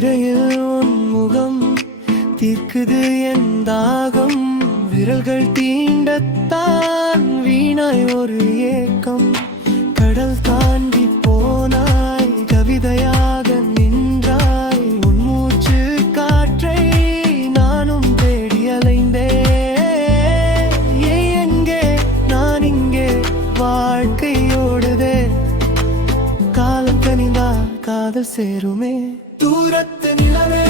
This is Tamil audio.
திரையில் உன் முகம் தீர்க்குது என் தாகம். விரல்கள் தீண்டத்தான் வீணாய் ஒரு ஏக்கம். கடல் தாண்டி போனாய், கவிதையாக நின்றாய். உன் மூச்சு காற்றை நானும் தேடி அலைந்தேன். எங்கே நான் இங்கே வாழ்க்கையோடுதே. காலம் கனிந்தா காதல் சேருமே. தூரத்து நிலவே